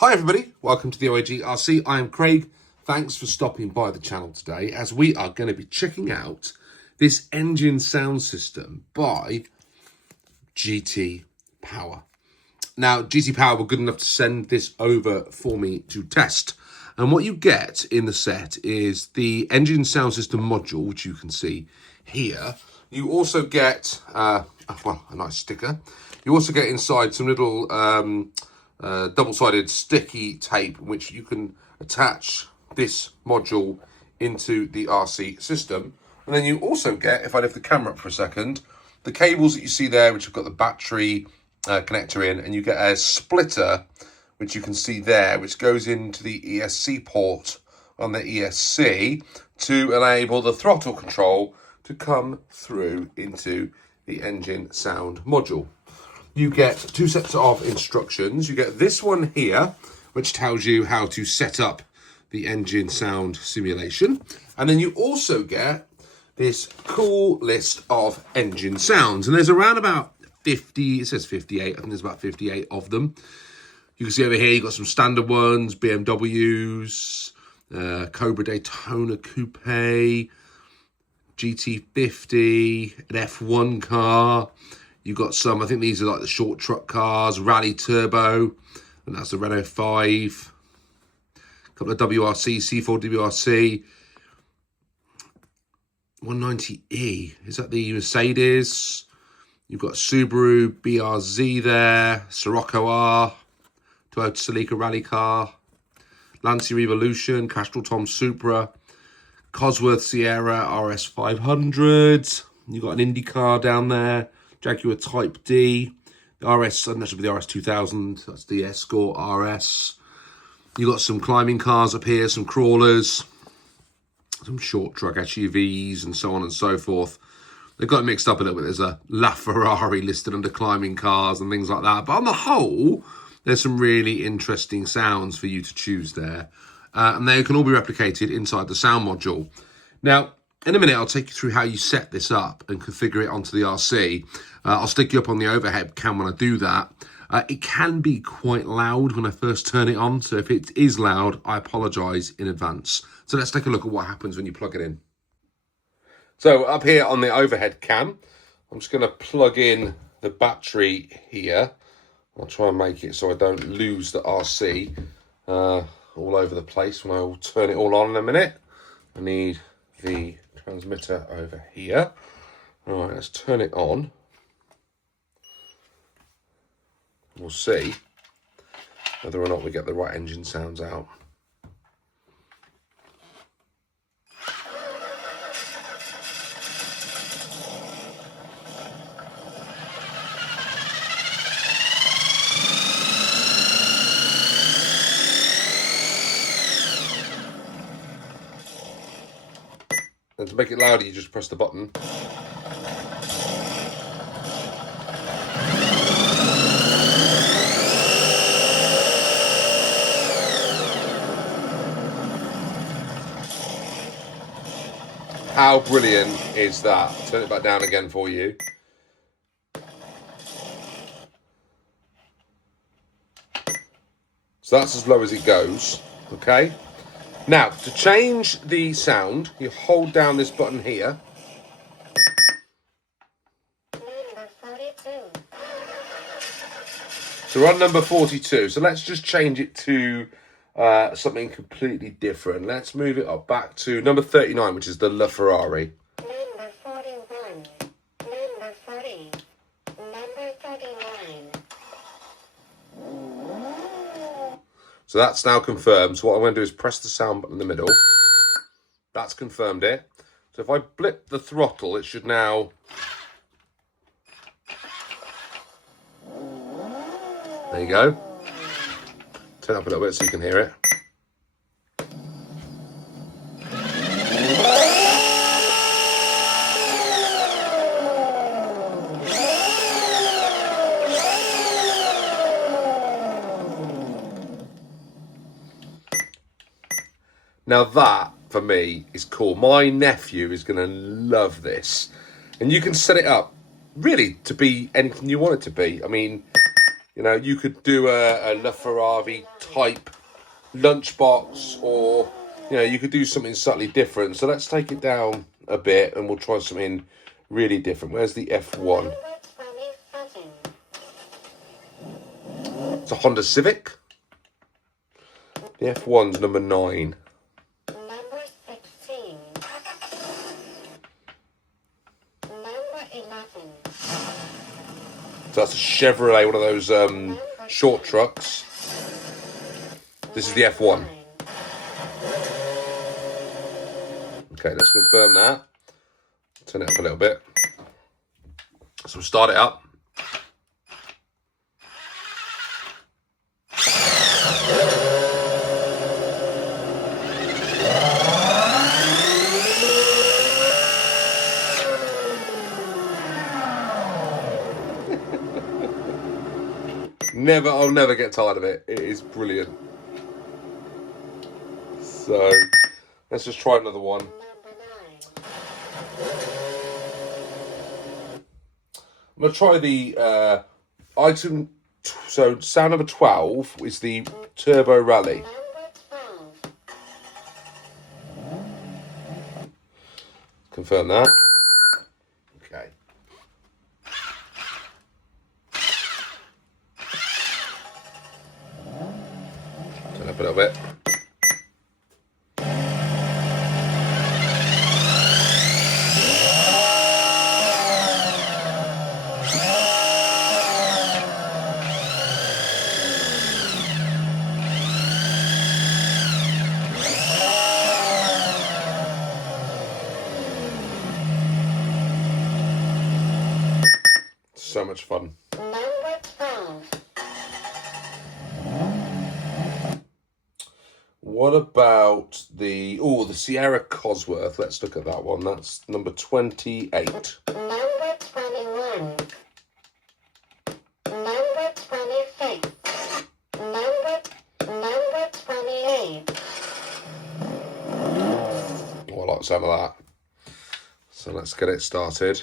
Hi everybody, welcome to the OAG RC. I am Craig. Thanks for stopping by the channel today as we are going to be checking out this engine sound system by GT Power. Now, GT Power were good enough to send this over for me to test. And what you get in the set is the engine sound system module, which you can see here. You also get, a nice sticker. You also get inside some little double-sided sticky tape, which you can attach this module into the RC system. And then you also get, if I lift the camera up for a second, the cables that you see there, which have got the battery connector in, and you get a splitter, which you can see there, which goes into the ESC port on the ESC to enable the throttle control to come through into the engine sound module. You get two sets of instructions. You get this one here, which tells you how to set up the engine sound simulation. And then you also get this cool list of engine sounds. And there's around about 50, it says 58, I think there's about 58 of them. You can see over here, you've got some standard ones, BMWs, Cobra Daytona Coupe, GT50, an F1 car. You've got some, I think these are like the short truck cars, Rally Turbo, and that's the Renault 5. A couple of WRC, C4 WRC. 190E, is that the Mercedes? You've got Subaru BRZ there, Sirocco R, Toyota Celica Rally Car, Lancia Evolution, Castrol Tom Supra, Cosworth Sierra RS500. You've got an Indy car down there, Jaguar Type D, the RS, and that should be the RS2000, that's the Escort RS. You've got some climbing cars up here, some crawlers, some short truck SUVs, and so on and so forth. They've got it mixed up a little bit. There's a LaFerrari listed under climbing cars and things like that. But on the whole, there's some really interesting sounds for you to choose there. And they can all be replicated inside the sound module. Now, in a minute, I'll take you through how you set this up and configure it onto the RC. I'll stick you up on the overhead cam when I do that. It can be quite loud when I first turn it on. So if it is loud, I apologise in advance. So let's take a look at what happens when you plug it in. So up here on the overhead cam, I'm just going to plug in the battery here. I'll try and make it so I don't lose the RC all over the place when I will turn it all on in a minute. I need the transmitter over here. All right, let's turn it on. We'll see whether or not we get the right engine sounds out. And to make it louder, you just press the button. How brilliant is that? Turn it back down again for you. So that's as low as it goes, okay? Now, to change the sound, you hold down this button here. Number 42. So we're on number 42. So let's just change it to something completely different. Let's move it up back to number 39, which is the LaFerrari. Number 41. Number 40. Number 39. So that's now confirmed. So what I'm going to do is press the sound button in the middle. That's confirmed it. So if I blip the throttle, it should now... There you go. Turn it up a little bit so you can hear it. Now that, for me, is cool. My nephew is going to love this. And you can set it up, really, to be anything you want it to be. I mean, You know, you could do a LaFerrari type lunchbox, or, you know, you could do something slightly different. So let's take it down a bit and we'll try something really different. Where's the F1? Number 27. It's a Honda Civic. The F1's number 9. Number 16. Number 11. So that's a Chevrolet, one of those short trucks. This is the F1. 9. Okay, let's confirm that. Turn it up a little bit. So we'll start it up. I'll never get tired of it. It is brilliant. So let's just try another one. Number 9. I'm going to try the item. So sound number 12 is the Turbo Rally. Number 12. Confirm that. Okay. Turn up a little bit. So much fun. Number 12. What about the Sierra Cosworth? Let's look at that one. That's number 28. Number 21. Number 26. Number 28. Oh, I like some of that. So let's get it started.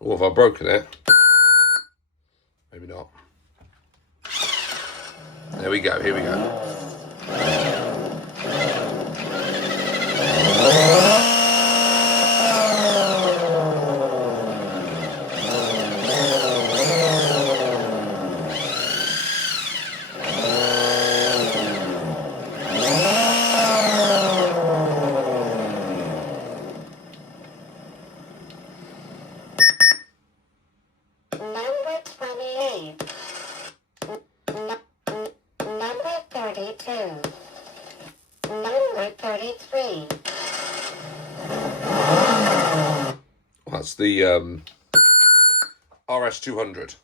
Oh, have I broken it? Maybe not. There we go. Here we go. Number 28. Number 32. Number 33. That's the RS200.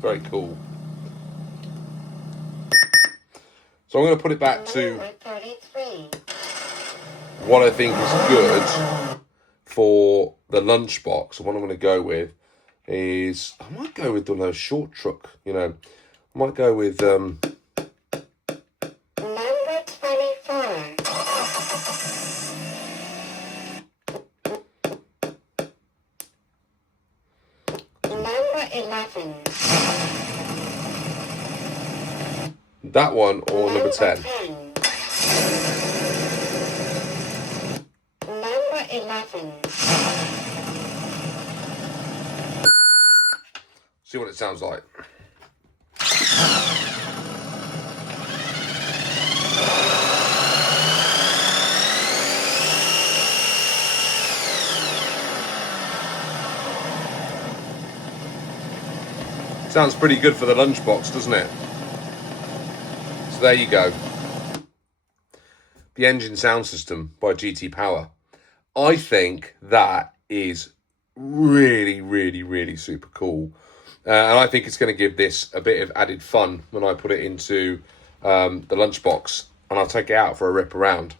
Very cool. So I'm going to put it back to Number 33. what I think is good for the lunchbox. And what I'm going to go with is, I might go with one of those short truck, you know. I might go with, Number 24. Number 11. that one or number 10. 10. Number 11. See what it sounds like. Sounds pretty good for the lunchbox, doesn't it? So there you go. The engine sound system by GT Power. I think that is really, really, really super cool. And I think it's going to give this a bit of added fun when I put it into the lunchbox and I'll take it out for a rip around.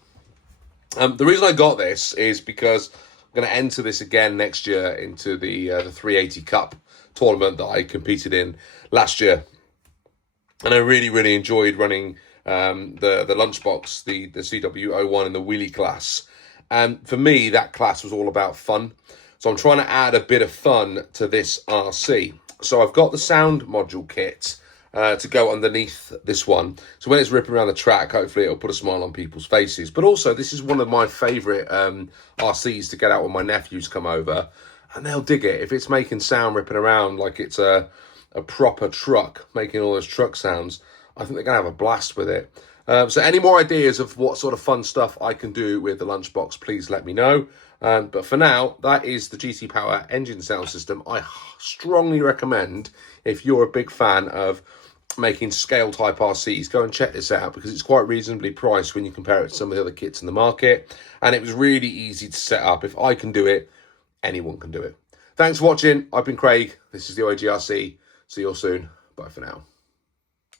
The reason I got this is because I'm going to enter this again next year into the 380 Cup tournament that I competed in last year. And I really, really enjoyed running the Lunchbox, the CW01 in the wheelie class. And for me, that class was all about fun. So I'm trying to add a bit of fun to this RC. So I've got the sound module kit to go underneath this one. So when it's ripping around the track, hopefully it'll put a smile on people's faces. But also, this is one of my favourite RCs to get out when my nephews come over. And they'll dig it. If it's making sound ripping around like it's a proper truck, making all those truck sounds, I think they're going to have a blast with it. So any more ideas of what sort of fun stuff I can do with the Lunchbox, please let me know. But for now, that is the GT Power engine sound system. I strongly recommend, if you're a big fan of making scale type RCs, go and check this out because it's quite reasonably priced when you compare it to some of the other kits in the market. And it was really easy to set up. If I can do it, anyone can do it. Thanks for watching. I've been Craig. This is the OAGRC. See you all soon. Bye for now.